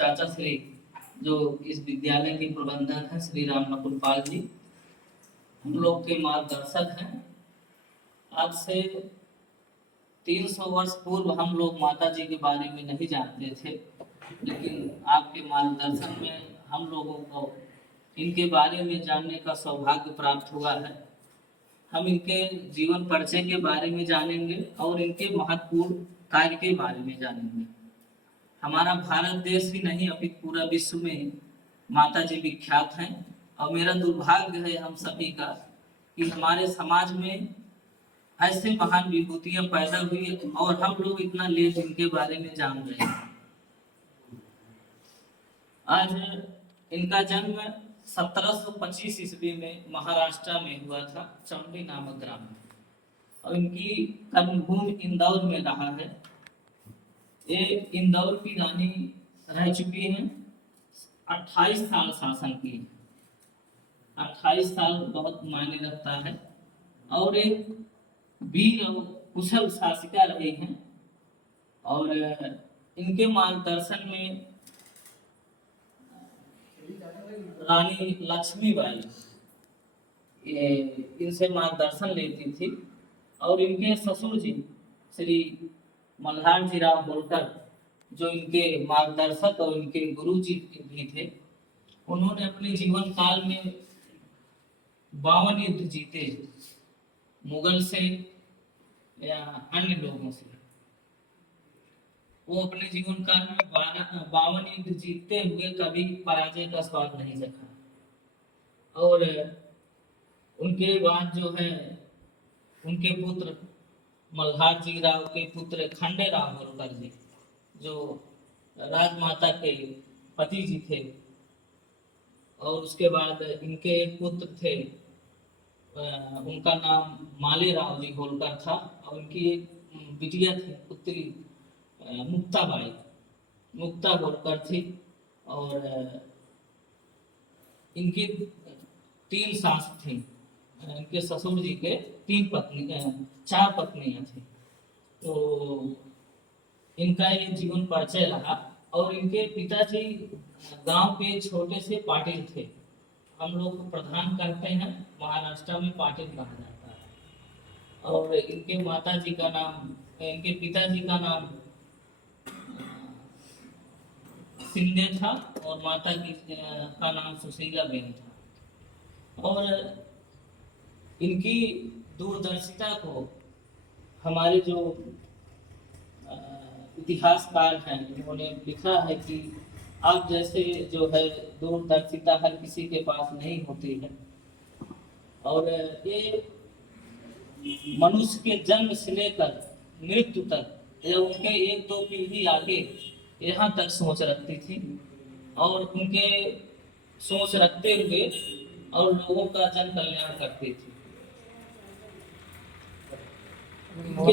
चाचा श्री जो इस विद्यालय के प्रबंधक हैं श्री राम नकुल पाल जी, हम लोग के मार्गदर्शक हैं। आज से 300 वर्ष पूर्व हम लोग माता जी के बारे में नहीं जानते थे, लेकिन आपके मार्गदर्शन में हम लोगों को इनके बारे में जानने का सौभाग्य प्राप्त हुआ है। हम इनके जीवन परिचय के बारे में जानेंगे और इनके महत्वपूर्ण कार्य के बारे में जानेंगे। हमारा भारत देश ही नहीं अपितु पूरा विश्व में माता जी विख्यात हैं और मेरा दुर्भाग्य है हम सभी का कि हमारे समाज में ऐसे महान विभूतियां पैदा हुई और हम लोग इतना लेट इनके बारे में जान रहे हैं। आज इनका जन्म 1725 ईस्वी में महाराष्ट्र में हुआ था, चमड़ी नामक ग्राम में, और इनकी कर्मभूमि इंदौर में रहा है। ये इंदौर की रानी रह चुकी हैं, 28 साल शासन की। 28 साल बहुत मायने रखता है और एक वीर और कुशल शासिका रही हैं। और इनके मार्गदर्शन में रानी लक्ष्मीबाई इनसे मार्गदर्शन लेती थी और इनके ससुर जी श्री मल्हार जी राव होलकर जो इनके मार्गदर्शक और इनके गुरु जी भी थे, उन्होंने अपने जीवन काल में 52 युद्ध जीते, मुगल से या अन्य लोगों से। वो अपने जीवन काल में 52 युद्ध जीतते हुए कभी पराजय का स्वाद नहीं चखा। और उनके बाद जो है उनके पुत्र मल्हार जी राव के पुत्र खंडे राव होलकर जी जो राजमाता के पति जी थे, और उसके बाद इनके एक पुत्र थे, उनका नाम माले राव जी होलकर था, और उनकी एक बिटिया थी पुत्री मुक्ताबाई, मुक्ता होलकर थी। और इनकी 3 सास थी, इनके ससुर जी के 4 पत्नियां थी। तो इनका ये जीवन परिचय रहा। और इनके पिताजी गांव के छोटे से पाटिल थे, हम लोग प्रधान कहते हैं, महाराष्ट्र में पाटिल कहा जाता है। और इनके माता जी का नाम, इनके पिताजी का नाम सिंधे था और माता की का नाम सुशीला बेन था। और इनकी दूरदर्शिता को हमारे जो इतिहासकार हैं उन्होंने लिखा है कि आप जैसे जो है दूरदर्शिता हर किसी के पास नहीं होती है। और ये मनुष्य के जन्म से लेकर मृत्यु तक या उनके 1-2 पीढ़ी आगे यहाँ तक सोच रखती थी, और उनके सोच रखते हुए और लोगों का जन कल्याण करती थी।